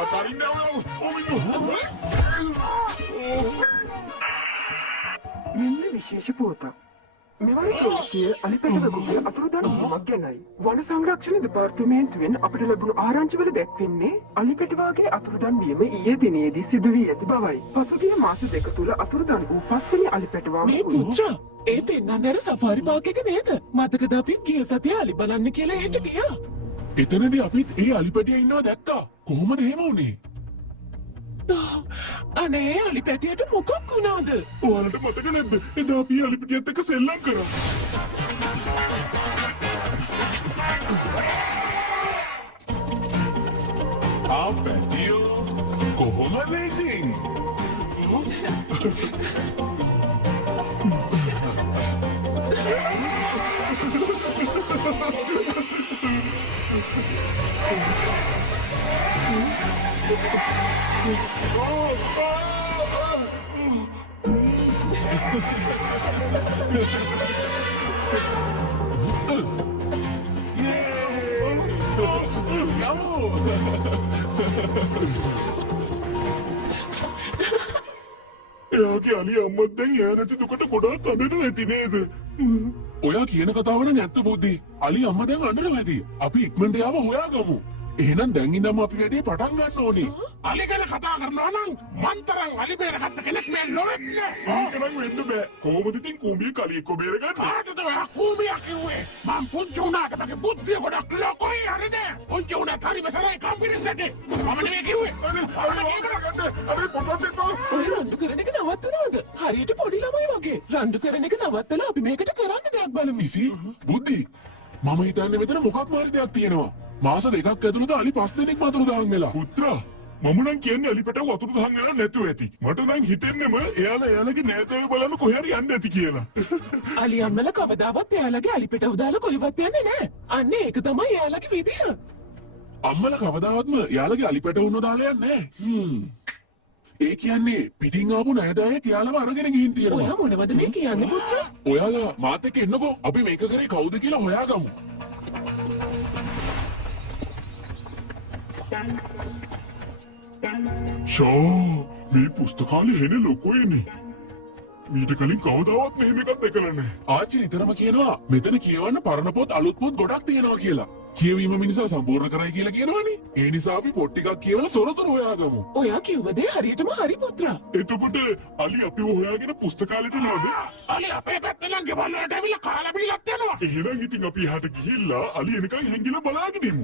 අතරින්න මෙන්න විශේෂ පුවතක්. මෙවර ප්‍රවෘත්තිය අලිපැටවකුගේ අතුරුදන් වීමක් ගැනයි. වන සංරක්ෂණ දෙපාර්තමේන්තුවෙන් අපට ලැබුණු ආරංචිවල දැක්වෙන්නේ අලිපැටවාගේ අතුරුදන් වීම ඊයේ දිනේදී සිදු වී ඇති බවයි. පසුගිය මාස දෙක තුල අතුරුදන් වූ 5 වෙනි අලිපැටවා මේ පුත්‍රා ඒ පෙන්නන්නේ අර සෆාරි පාක් එක නේද? මතකද අපි ගිය සතියේ අලි බලන්න කියලා ඒට ගියා. එතනදී අපිත් ඒ අලිපැටිය ඉන්නවා දැක්කා. කොහොමද එහෙම වුනේ? අනේ අලි පැටියට මොකක් වුණාද? ඔයාලට මතක නැද්ද? එදා අපි අලිපැටියත් එක්ක සෙල්ලම් කරා. පැටියෝ කොහොමද ඉතින්? එයාගේ අලි අම්මත් දැන් එයා නැති දුකට ගොඩාක් අඬනවා ඇති නේද? ඔයා කියන කතාව නම් ඇත්ත බුද්ධි. අලි අම්මා දැන් අඬනවා ඇති. අපි ඉක්මනට යාව හොයාගමු. එහෙනම් දැන් ඉඳන්ම අපි වැඩේ පටන් ගන්න ඕනේ. අලි ගැන කතා කරනවා නම් මන් තරම් අලි බේරගත්ත කෙනෙක් මේ ලොවෙත් නෑ. ඒක නම් වෙන්න බෑ. කොහොමද ඉතින් කුඹිය කලියක්ව බේරගන්නේ? කාටද ඔයා කුඹිය කිව්වේ? මං පුංචි උනාට මගේ බුද්ධිය ගොඩක් ලොකුයි හරිද? පුංචි උනාට හරිම සරයි කම්පිරිසෙට. මම නෙමෙයි කිව්වේ. අනේ පොඩ්ඩක් එපා. ඔය රණ්ඩු කරන එක නවත්තනවද? හරියට පොඩි ළමයි වගේ. රණ්ඩු කරන එක නවත්තලා අපි මේකට කරන්න දෙයක් බලමු. ඉසි බුද්ධි මම හිතන්නේ මෙතන මොකක් මාරි දෙයක් තියෙනවා. මාස දෙකක් ඇතුළත අලි 5 දෙනෙක් අතුරුදහන් වෙලා. පුත්‍රා මම නම් කියන්නේ අලිපැටව අතුරුදහන් වෙලා නැතුව ඇති. මට නම් හිතෙන්නෙම එයාලගේ නෑදෑයෝ බලන්න කොහේ හරි යන්න ඇති කියලා. අලි අම්මලා කවදාවත් එයාලගේ අලිපැටව දාලා කොහෙවත් යන්නේ නෑ. අන්න ඒක තමයි එයාලගේ විදිය. අම්මලා කවදාවත්ම එයාලගේ අලිපැටවුන් දාලා යන්නේ නෑ. ඒ කියන්නේ පිටින් ආපු නෑදෑයෙක් එයාලව අරගෙන ගිහින් තියෙනවා. ඔයා මොනවද මේ කියන්නේ පුච්චා? ඔයාලා මාත් එක්ක එන්නකෝ. අපි මේක කරේ කවුද කියලා හොයාගමු. මේ පුස්තකාලේ හෙන ලොකුයිනේ. මීට කලින් කවදාවත් මෙහෙම එකක් දැකලා නැහැ. ආච්චි නිතරම කියනවා මෙතන කියවන්න පරණ පොත් අලුත් පොත් ගොඩක් තියෙනවා කියලා. කියවීම මිනිසා සම්පූර්ණ කරයි කියලා කියනවනේ. ඒ නිසා අපි පොත් ටිකක් කියවලා තොරතුරු හොයාගමු. ඔයා කිව්ව දේ හරියටම හරි පුත්‍රා. එතකොට අලි අපිව හොයාගෙන පුස්තකාලෙට නෝද? අලි අපේ පැත්තෙන් ගෙවල් වලට ඇවිල්ලා කාලා බීලත් යනවා. එහෙනම් ඉතින් අපි එහාට ගිහිල්ලා අලි එනකන් හැංගිලා බලාගෙන ඉමු.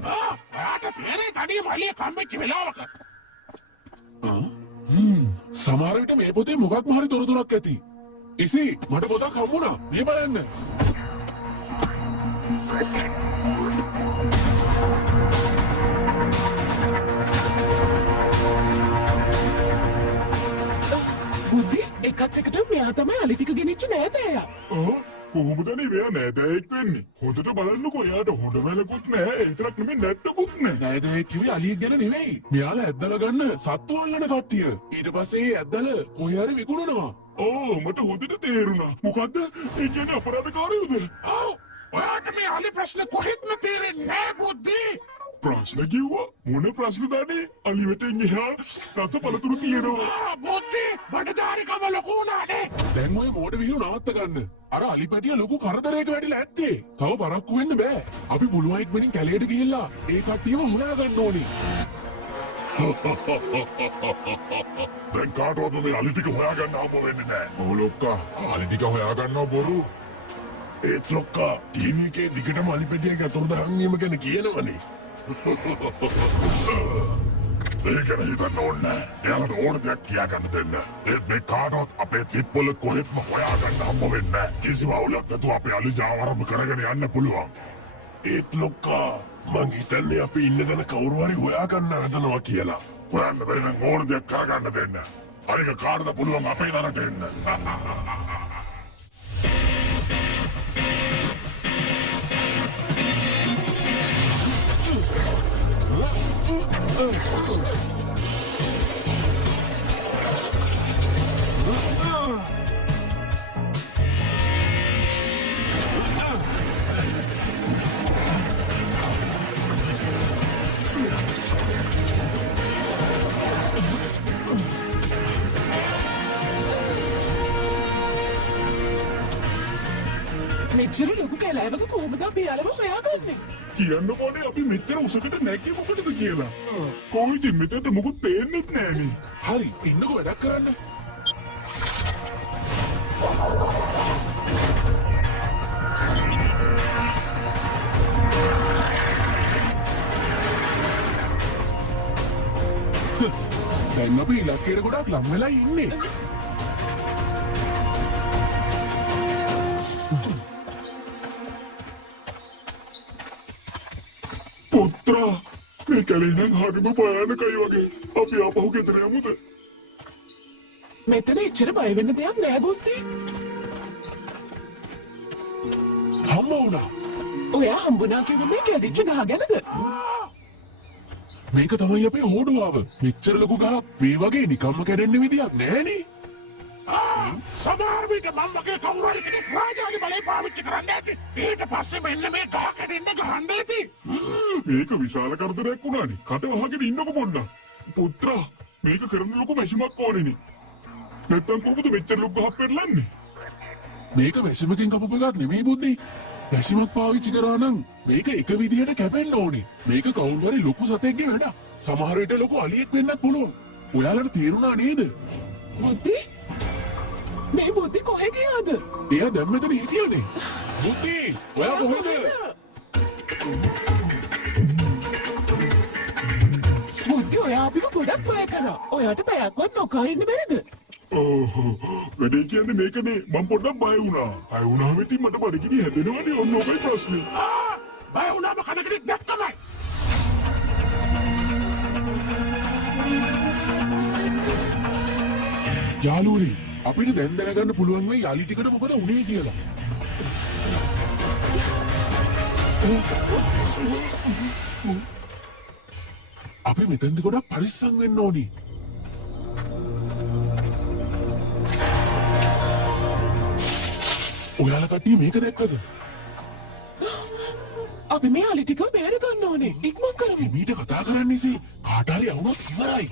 ඔයාට තේරෙයි තනියම අලිය කම්බෙච්ච වෙලාවක. සමහර විට මේ පොතේ මොකක්ම හරි තොරතුරක් ඇති. ඉසි මට පොතක් හම්බුණා. මේ බලන්න. බුද්ධි එකත් එකට මෙයා තමයි අලි ටික ගෙනිච්ච නෑදෑයා. කොහොමදනේ මෙයා නෑදෑයෙක් වෙන්නේ? හොඳට බලන්නකෝ එයාට හොඳ වැලකුත් නෑ. ඒ විතරක් නෙමෙයි නැට්ටකුත් නෑ. නෑදෑයෙක් කිව්වේ අලියෙක් ගැන නෙවෙයි. මෙයාලා ඇද්දලා ගන්න සත්තු අල්ලන කට්ටිය. ඊට පස්සේ ඒ ඇද්දල කොහේ හරි විකුණනවා. මට හොඳට තේරුණා. මොකද්ද? ඒ කියන්නේ අපරාධකාරයෝද? ඔව්. ඔයාට මේ අලි ප්‍රශ්න කොහෙත්ම තේරෙන්නේ නෑ බුද්ධි. ප්‍රශ්න කිව්වා? මොන ප්‍රශ්නදනේ? අලි වෙටෙන් එහා රස පළතුරු තියෙනවා. බුද්ධි බඩගාරිකම ලොකු වුණානේ. දැන් ඔය මෝඩ විහිළු නවත්ත ගන්න. අර අලි පැටියා ලොකු කරදරයක වැටිලා ඇත්තේ. තව පරක්කු වෙන්න බෑ. අපි පුළුවන් ඉක්මනින් කැලේට ගිහිල්ලා ඒ කට්ටියව හොයාගන්න ඕනේ. දැන් කාටවත් මේ අලි ටික හොයාගන්න හම්බ වෙන්නේ නෑ. ඕලොක්කා අලි ටික හොයාගන්නව බොරු. ඒත් ලොක්කා ටීවී එකේ දිගටම අලි පැටියාගේ අතුරුදහන් වීම ගැන කියනවනේ. ඒ ගැන හිතන්න ඕනේ. එයාලට ඕන දෙයක් කියාගන්න දෙන්න. ඒත් මේ කාටවත් අපේ තිප්පොල කොහෙත්ම හොයාගන්න හම්බ වෙන්නේ නෑ. කිසිම අවුලක් නැතුව අපේ අලි ජාවාරම කරගෙන යන්න පුළුවන්. ඒත් ලොක්කා මං හිතන්නේ අපි ඉන්න තැන කවුරු හරි හොයාගන්න හදනවා කියලා. හොයන්න බැරි නම් ඕන දෙයක් කරගන්න දෙන්න. අනික කාටද පුළුවන් අපේ දරට එන්න. මෙච්චර ලොකු කැලෑවක කොහොමද අපි යාළුව හොයාගන්නේ? කියන්න ඕනේ අපි මෙච්චර උසකට නැග්ගේ මොකටද කියලා. කොහොමද මෙතනට මොකුත් පේන්නෙත් නෑනේ. හරි, ඉන්නකෝ වැඩක් කරන්න. දැන් අපි ඉලක්කයට ගොඩක් ලං වෙලා ඉන්නේ. පුත්‍රා, මේ කැලේ නම් හරිම භයානකයි වගේ. අපි ආපහු ගෙදර යමුද? මෙතන එච්චර බය වෙන්න දෙයක් නෑ බුද්ධි. හම්බ වුණා. ඔයා හම්බුණා කිව්වේ මේ කැඩිච්ච ගහ ගැනද? මේක තමයි අපේ හෝඩුවාව. මෙච්චර ලොකු ගහක් මේ වගේ නිකම්ම කැඩෙන්න විදියක් නෑනේ. සමහර විට මම වගේ කවුරු හරි කෙනෙක් රාජාගේ බලය පාවිච්චි කරන්න ඇති. ඊට පස්සේ මෙන්න මේ ගහ කැඩෙන්න ගහන්න ඇති. මේක විශාල කරදරයක් වුණානේ. කට වහගෙන ඉන්නකො පොඩ්ඩක්. පුත්‍රා, මේක කරන්න ලොකු මැෂිමක් ඕනේනේ. නැත්තම් කොහොමද මෙච්චර ලොකු ගහක් පෙරලන්නේ? මේක මැෂිමකින් කපපු එකක් නෙමෙයි බුද්ධි. මැෂිමක් පාවිච්චි කරා නම් මේක එක විදිහට කැපෙන්න ඕනේ. මේක කවුරු හරි ලොකු සතෙක්ගේ වැඩක්. සමහර විට ලොකු අලියෙක් වෙන්නත් පුළුවන්. ඔයාලට තේරුණා නේද? බුද්ධි? මේ බුද්ධි කොහෙ ගියාද? එයා දැන් මෙතන හිටියනේ. බුද්ධි, ඔයා කොහෙද? බුද්ධි ඔයා අපිව ගොඩක් බය කරා. ඔයාට පැයක්වත් නොකා ඉන්න බැරිද? වැඩේ කියන්නේ මේකනේ. මම පොඩ්ඩක් බය වුණා. බය වුණාම ඉතින් මට බඩගිනි හැදෙනවනේ. ඔන්න ඔබයි ප්‍රශ්නේ. බය වුණාම කනගිනි දැක්කමයි. යාළුවනි, අපිට දැන් දැනගන්න පුළුවන් වෙයි යාලි ටිකට මොකද වුනේ කියලා. අපි මෙතෙන්ද ගොඩක් පරිස්සම් වෙන්න ඕනි. ඔයාලා කට්ටිය මේක දැක්කද? අපි මේ අලි ටික බේර ගන්න ඕනේ. ඉක්මන් කරමු. මීට කතා කරන්නේ ඉසේ කාට හරි වුණොත් ඉවරයි.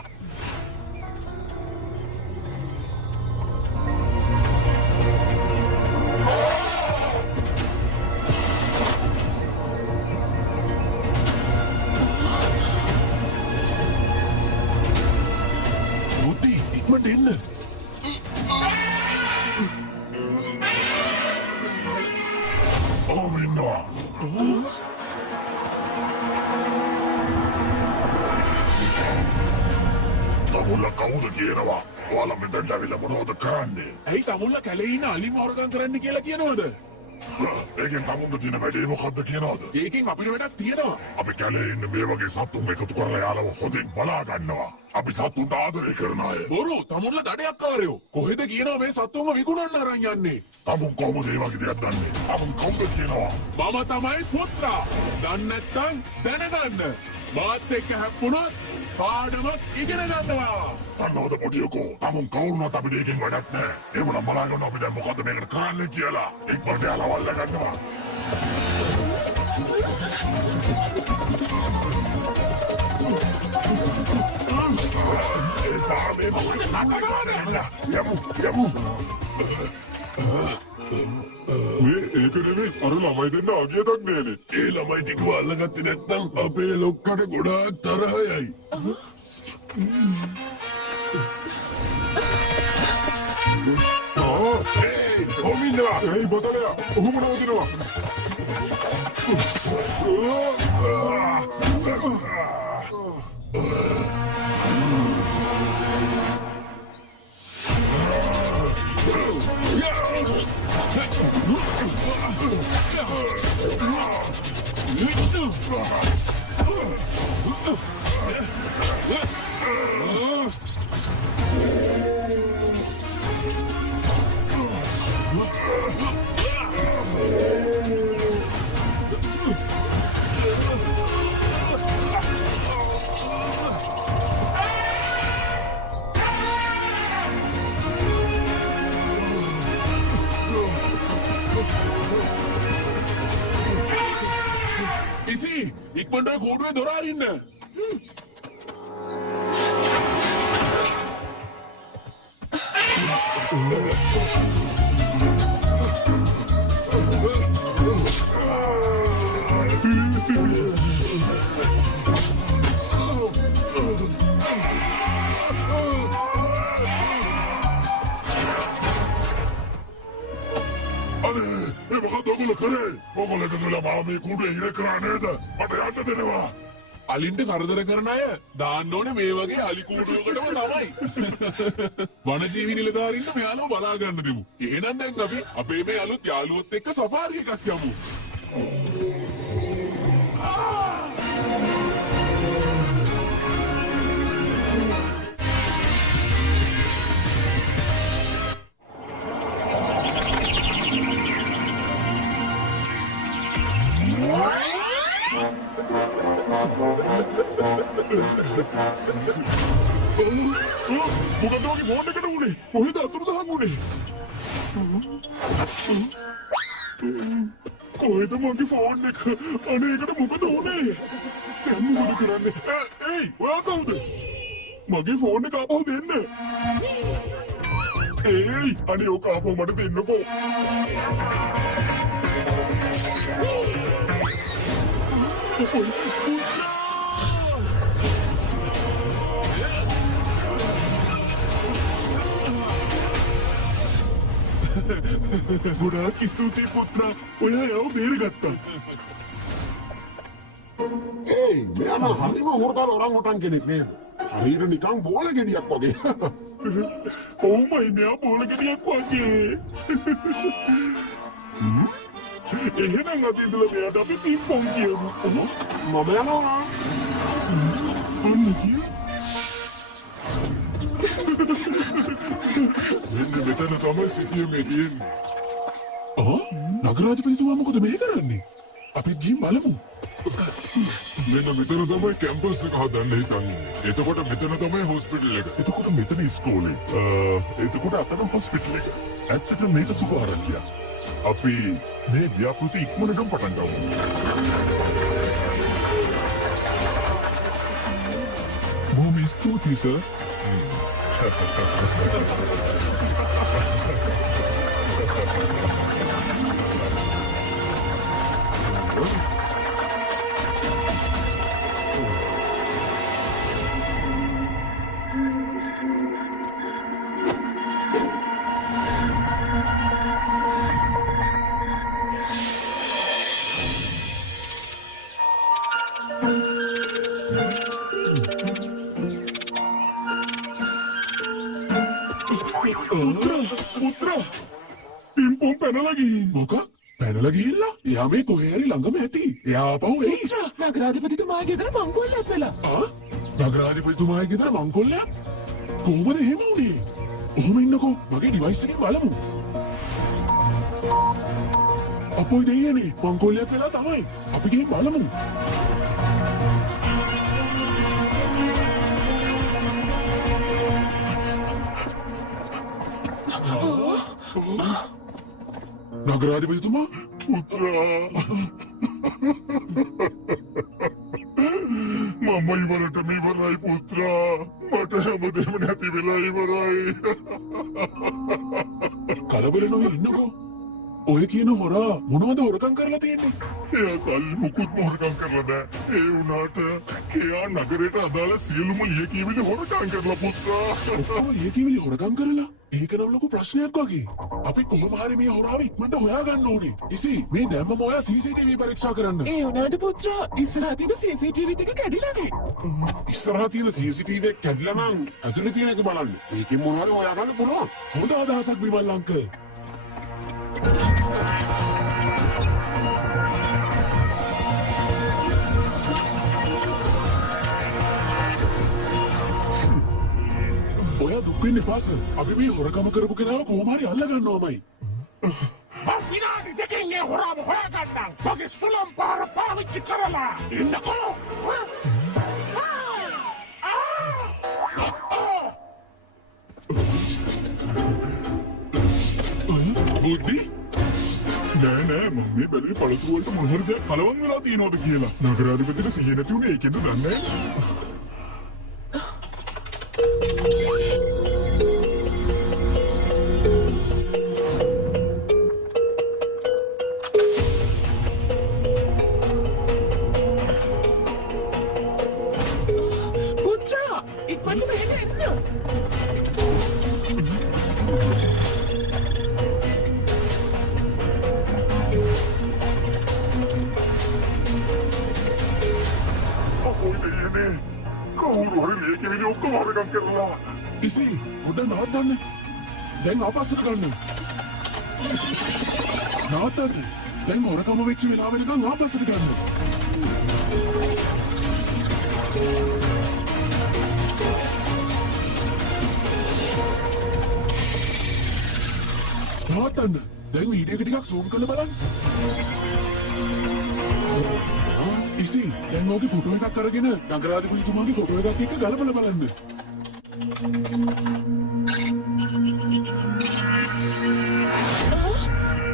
බුද්ධි, ඉක්මනට එන්න. ඕමින්නවා. තමුල්ල කවුද කියනවා? ඔයාලා මෙතනට ඇවිල්ලා මොනවද කරන්නේ? ඇයි තමුල්ල කැලේ ඉන්න අලිම වරකම් කරන්න කියලා කියනවද? ඒකෙන් තමුන්ට තියෙන වැඩේ මොකද්ද කියනවද? ඒකෙන් අපිට වැඩක් තියෙනවා. අපි කැලේ ඉන්න මේ වගේ සතුන් එකතු කරලා යාළුව හොඳින් බලා ගන්නවා. අපි සතුන්ට ආදරය කරන අය. බොරු, තමුන්ල දඩයක්කාරයෝ. කොහෙද කියනවා මේ සතුන්ව විකුණන්න අරන් යන්නේ? තමුන් කොහොමද ඒ වගේ දෙයක් දන්නේ? තමුන් කවුද කියනවා? මම තමයි පුත්‍රා. දන්නේ නැත්නම් දැනගන්න. මාත් එක්ක හැප්පුණොත් පාඩමක් ඉගෙන ගන්නවා. අන්නවද පොඩියකෝ, තමුන් කවුරුනත් අපිට ඒකෙන් වැඩක් නැහැ. එහෙමනම් බලාගන්න අපි දැන් මොකද්ද මේකට කරන්න කියලා. ඉක්මනට යාළුවල්ල ගන්නවා. යමු. ඒක නෙමෙයි, අර ළමයි දෙන්න ආගියදක් නෑනේ. ඒ ළමයි ටිකව අල්ලගත්තේ නැත්නම් අපේ ලොක්කට ගොඩාක් තරහයයි. ඔමින්නවා. ඒ බතලයා ඔහොම නවතිනවා. ඉසි, ඉක්මනට කෝඩුවේ දොර අරින්න. අනේ මේ මොකද ඔයගොල්ලෝ කරේ? ඔයගොල්ලෝ එකතුලා මාව මේ කුඩේ ඉර කරා නේද? මට යන්න දෙනවා. අලින්ට කරදර කරන අය දාන්න ඕනේ මේ වගේ අලි කූඩුවකටම තමයි. වනජීවි නිලධාරීන්ට මෙයාලව බලා ගන්න දෙමු. එහෙනම් දැන් අපි අපේ මේ අලුත් යාළුවොත් එක්ක සෆාරි එකක් යමු. මොකද ඔගේ ෆෝන් එකට උනේ? කොහෙද අතුරුදහන් උනේ? කොහෙද මගේ ෆෝන් එක? අනේ ඒකට මොකද උනේ? දැන් මොකද කරන්නේ? ඒයි ඔයා කවුද? මගේ ෆෝන් එක ආපහු දෙන්න. ඒයි අනේ ඔක ආපහු මට දෙන්නකෝ. ගොඩාක් ස්තුතියි පුත්‍රා. ඔයා යව බේරගත්තා. ඒ මෙයාම හරිම හොරතල් ඔරන් ඔටන් කෙනෙක් නේද? හරියට නිකන් බෝල ගෙඩියක් වගේ. ඔව්මයි මෙයා බෝල ගෙඩියක් වගේ. එහෙනම් අද ඉඳලා මෙයාට අපි පිම්පොන් කියමු. මම යනවා. අන්න කිය. මෙන්න මෙතන තමයි සිටියේ තියෙන්නේ. නගරාධිපතිතුමා මොකද මේ කරන්නේ? අපි ගිහින් බලමු. මෙන්න මෙතන තමයි කැම්පස් එක හදන්න හිතන් ඉන්නේ. එතකොට මෙතන තමයි හොස්පිටල් එක. එතකොට මෙතන ඉස්කෝලේ. එතකොට අතන හොස්පිටල් එක. ඇත්තට මේක සුබ ආරංචියක්. අපි මේ ව්‍යාපෘති ඉක්මනටම පටන් ගමු. බොහොම ස්තුතියි සර්. පුත්‍රා පිම්පොන් පැනලා ගිහින්. මොකක්? පැනලා ගිහිල්ලා? එයා මේ කොහේ හරි ළඟම ඇති. එයා ආපහු එයි. පුත්‍රා නගරාධිපතිතුමාගේ ගෙදර මංකොල්ලයක් වෙලා. නගරාධිපතිතුමාගේ ගෙදර මංකොල්ලයක්? කොහොමද එහෙම වුනේ? ඔහොම ඉන්නකෝ මගේ ඩිවයිස් එකෙන් බලමු. අපොයි දෙයියනේ මංකොල්ලයක් වෙලා තමයි. අපි ගිහින් බලමු. නගරාධිපතිතුමා පුත්‍රා මම ඉවරටම ඉවරයි පුත්‍රා. මට හැමදේම නැති වෙලා ඉවරයි. කලබල නොවී ඉන්නකෝ. ඔය කියන හොරා මොනවද හොරකම් කරලා තියෙන්නේ? එයා සල්ලි මුකුත් හොරකම් කරලා නෑ. ඒ වුණාට එයා නගරයට අදාළ සියලුම ලියකියවිලි හොරකම් කරලා පුත්‍රා. ඔක්කොම ලියකියවිලි හොරකම් කරලා? ඒක නම් ලොකු ප්‍රශ්නයක් වගේ. අපි කොහොම හරි මේ හොරාව ඉක්මනට හොයාගන්න ඕනේ. ඉසි මේ දැම්මම ඔයා CCTV පරීක්ෂා කරන්න. ඒ උනාට පුත්‍රා ඉස්සරහ තියෙන CCTV එක කැඩිලානේ. ඉස්සරහා තියෙන CCTV එක කැඩලා නම් ඇතුලේ තියෙන එක බලන්න. ඒකෙන් මොනවද හොයාගන්න පුළුවන්. හොඳ අදහසක් විමල් අංකල්. ඔයා දුක් වෙන්න එපා සර්. අපි මේ හොරකම කරපු කෙනාව කොහොම හරි අල්ලගන්න ඕමයි. මම විනාඩි දෙකකින් ඒ හොරාව හොයාගන්නම්. මගේ සුළං පාර පාවිච්චි කරලා ඉන්නකෝ. බුද්ධි? නෑ නෑ මම මේ බැලුවේ පළතුරු වලට මොන හරි දෙයක් කලවම් වෙලා තියෙනවද කියලා. නගරාධිපතිට සිහිය නැති උනේ ඒකෙන්ද දන්නේ නෑ. පුත්‍රා ඉක්මනට ඔයාලු මෙහෙම එන්න. අපෝයි දෙයනේ කවුරු හරි ලියකියවිලි ඔක්කොම හොරගම් කරලා ඉසි පොඩ්ඩක් නවත්තන්න දැන් ආපස්සට ගන්න නවත්තන්න දැන් හොරකම වෙච්ච වෙලාව වෙනකන් ආපස්සට ගන්න නවත්තන්න දැන් වීඩියෝ එක ටිකක් zoom කරලා බලන්න ඉසි දැන් ඔගේ ෆොටෝ එකක් අරගෙන නගරාධිපතිතුමාගේ ෆොටෝ එකක් එක්ක ගලපලා බලන්න.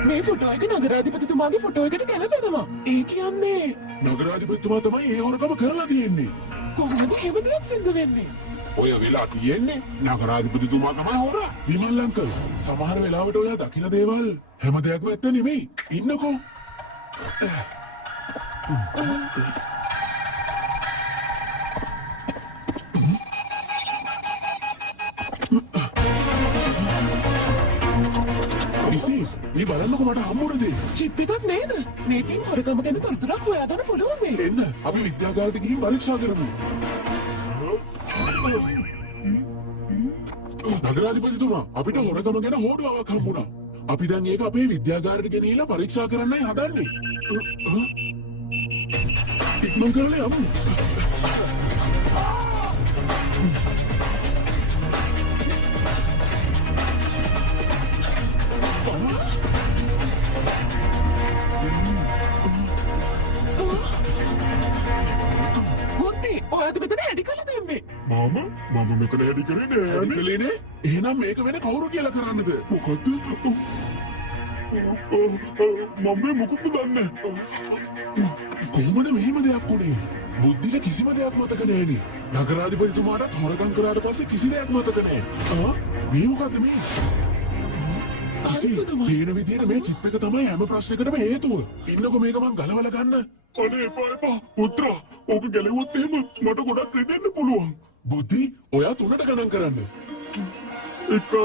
මේ ෆොටෝ එක නගරාධිපතිතුමාගේ ෆොටෝ එකට ගැලපෙනවා. ඒ කියන්නේ නගරාධිපතිතුමා තමයි ඒ හොරකම කරලා තියෙන්නේ. කොහොමද එහෙම දෙයක් සිද්ධ වෙන්නේ? ඔය වෙලා තියෙන්නේ නගරාධිපතිතුමා තමයි හොරා. විමල් අංකල් සමහර වෙලාවට ඔයා දකින දේවල් හැම දෙයක්ම ඇත්ත නෙමෙයි. ඉන්නකෝ. ඉසි මේ බලන්නකො මට හම්බුණ දේ. චිප් එකක් නේද? මේකෙන් හොරකම ගැන තොරතුරක් හොයාගන්න පුළුවන් මේ. එන්න අපි විද්‍යාගාරයට ගිහින් පරීක්ෂා කරමු. නගරාධිපතිතුමා අපිට හොරකම ගැන හෝඩුවාවක් හම්බුණා. අපි දැන් ඒක අපේ විද්‍යාගාරයට ගෙනහිල්ලා පරීක්ෂා කරන්නයි හදන්නේ. ඉක්මන් කරලා යමු. මුත්තේ ඔයාද මෙතන හැඩි කළ දෙන්නේ? මම මෙතන හැඩි කරේ නෑ. කලේනේ? එහෙනම් මේක වෙන කවුරු කියලා කරන්නද? මොකද්ද? මම මොකක්ද දන්නේ? කොහොමද මෙහෙම දෙයක් වුනේ? බුද්ධිට කිසිම දෙයක් මතක නෑනේ. නගරාධිපතිතුමාට හොරකම් කරාට පස්සේ කිසි දෙයක් මතක නෑ. මේ මොකද්ද මේ? පේන විදියට මේ චිප් එක තමයි හැම ප්‍රශ්නයකටම හේතුව. ඉන්නකො මේක මං ගලවලා ගන්න. අනේ එපා පුත්‍රා. ඕක ගැලෙව්වොත් එහෙම මට ගොඩක් රිදෙන්න පුළුවන්. බුද්ධි ඔයා 3ට ගණන් කරන්න. 1 2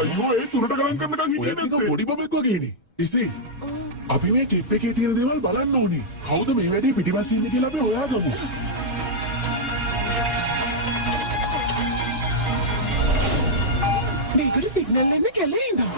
අයියෝ ඒ 3ට ගණන් කරනකන් හිටියේ නැත්තේ. පොඩි බබෙක් වගේනේ. ඉසි අපි මේ චිප් එකේ තියෙන දේවල් බලන්න ඕනේ. කවුද මේ වැඩේ පිටිපස්සේ ඉන්නේ කියලා අපි හොයාගමු. මේකට සිග්නල් එන්න කැලේ ඉඳන්.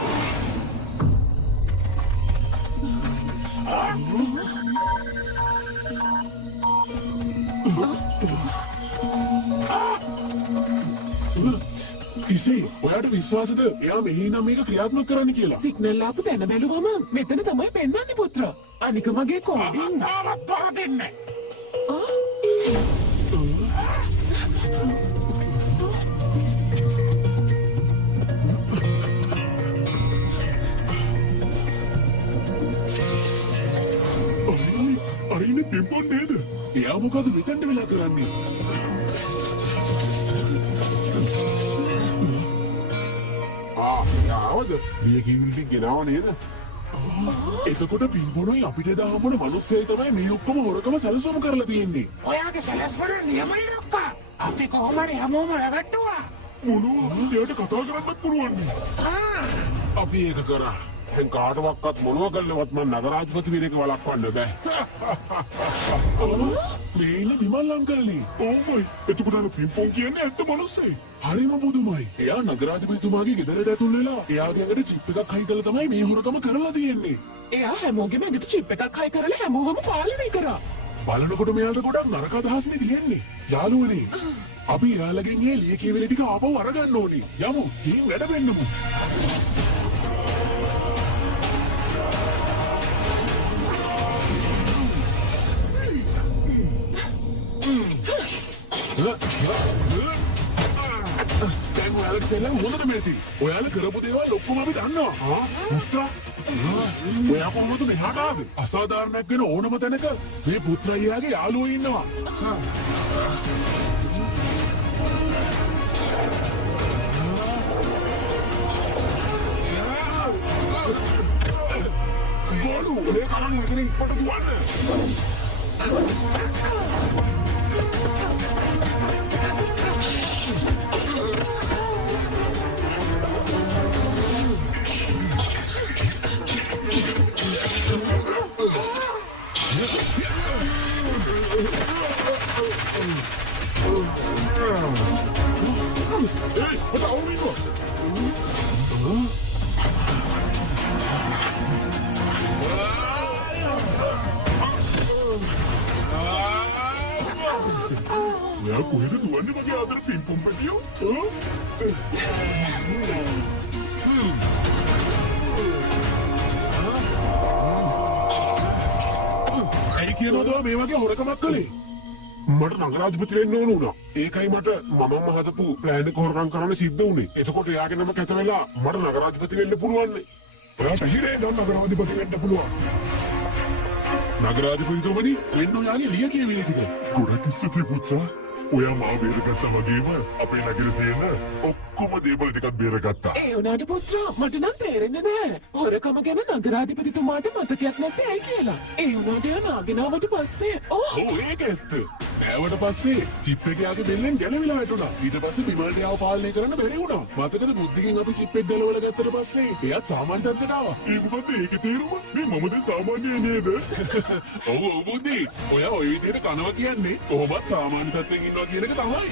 ඉසි ඔයාට විශ්වාසද එයා මෙහි නම් මේක ක්‍රියාත්මක කරන්න කියලා? සිග්නල් ආපු තැන බැලුවම මෙතන තමයි පෙන්වන්නේ පුත්‍රා. අනික මගේ කෝඩින්. තාමත් පොර දෙන්නේ. අරිනේ පිම්පොන් නේද? එයා මොකද මෙතෙන්ට වෙලා කරන්නේ? යාවද ලියකියවිලි ගෙනාව නේද? එතකොට පිම්පොනයි අපිට දාහමන මිනිස්සෙයි තමයි මේ ඔක්කොම හොරකම සැලසුම් කරලා තියෙන්නේ. ඔයාගේ සැලැස්මට නියමයි නක්කා. අපි කොහොම හරි හැමෝම රැවට්ටුවා. මොනවා? එයාට කතා කරන්නත් පුළුවන්. අපි ඒක කරා. දැන් කාටවත් මොනවා කළවත් මම නගරාධිපති වෙන එක වළක්වන්න බෑ. මේල විමල් අංකල්නේ. ඕමයි. එතකොට අර පිම්පොන් කියන්නේ ඇත්ත මිනිස්සේ. හරිම බුදුමයි. එයා නගරාධිපතිතුමාගේ ගෙදරට ඇතුල් වෙලා එයාගේ ඇඟට චිප් එකක් හයි කරලා තමයි මේ හොරකම කරලා තියෙන්නේ. එයා හැමෝගෙම ඇඟට චිප් එකක් හයි කරලා හැමෝම පාලනය කරා. බලනකොට මෙයාට ගොඩක් නරක අදහස්නේ තියෙන්නේ. යාළුවනේ. අපි එයාලගෙන් මේ ලියකියවිලි ටික ආපහු අරගන්න ඕනේ. යමු. ගිහින් වැඩ වෙන්නමු. දැන් ඔයාලට සෙල්ලම් හොඳට මේති. ඔයාලා කරපු දේවල් ඔක්කොම අපි දන්නවා. පුත්‍රා ඔයා කොහොමද මෙහාට ආවේ? අසාධාරණයක් වෙන ඕනම තැනක මේ පුත්‍රයාගේ යාළුවෝ ඉන්නවා. ගෝලු මේ කලින් මෙතන ඉක්මනට දුවන්න. Ei, mata awin ko! Ya, kuya na tuwan ni mag-i-other ping-pong pa niyo? ඇයි කියනවද මේ වගේ හොරකමක් කළේ? මට නගරාධිපති වෙන්න ඕන වුණා. ඒකයි මට මමම හදපු ප්ලෑන් එක හොරකම් කරන්න සිද්ධ වුණේ. එතකොට එයාගේ නම කැත වෙලා මට නගරාධිපති වෙන්න පුළුවන් නේ. ඔයාට හිරේ දන්න නගරාධිපති වෙන්න පුළුවන්. නගරාධිපතිතුමනි, එන්න ඔයාගේ ලිය කියවිලි ටික. ගොඩක් ස්තුතියි පුත්‍රා. ඔයා මාව බේරගත්තා වගේම අපේ නගරේ තියෙන ඔක්කොම දේවල් ටිකත් බේරගත්තා. ඒ වුණාට පුත්‍රා මට නම් තේරෙන්නේ නෑ. හොරකම ගැන නගරාධිපතිතුමාට මතකයක් නැත්තේ ඇයි කියලා. ඒ වුණාට එයා නාගෙනාවට පස්සේ ඔව් ඒක ඇත්ත. නෑවට පස්සේ චිප් එක යාගේ බෙල්ලෙන් ගැලවිලා වැටුණා. ඊට පස්සේ බිමල්ට යාව පාලනය කරන්න බැරි වුණා. මතකද බුද්ධිගෙන් අපි චිප් එක ගලවලා ගත්තට පස්සේ එයාත් සාමාන්‍ය තත්ත්වයට ආවා. ඒ මොකද ඒකේ තේරුම? මේ මම දැන් සාමාන්‍ය නේද? ඔව් බුද්ධි. ඔයා ওই විදිහට කනවා කියන්නේ කොහොමත් සාමාන්‍ය තත්ත්වෙන් ඉන්නවා කියන එක තමයි.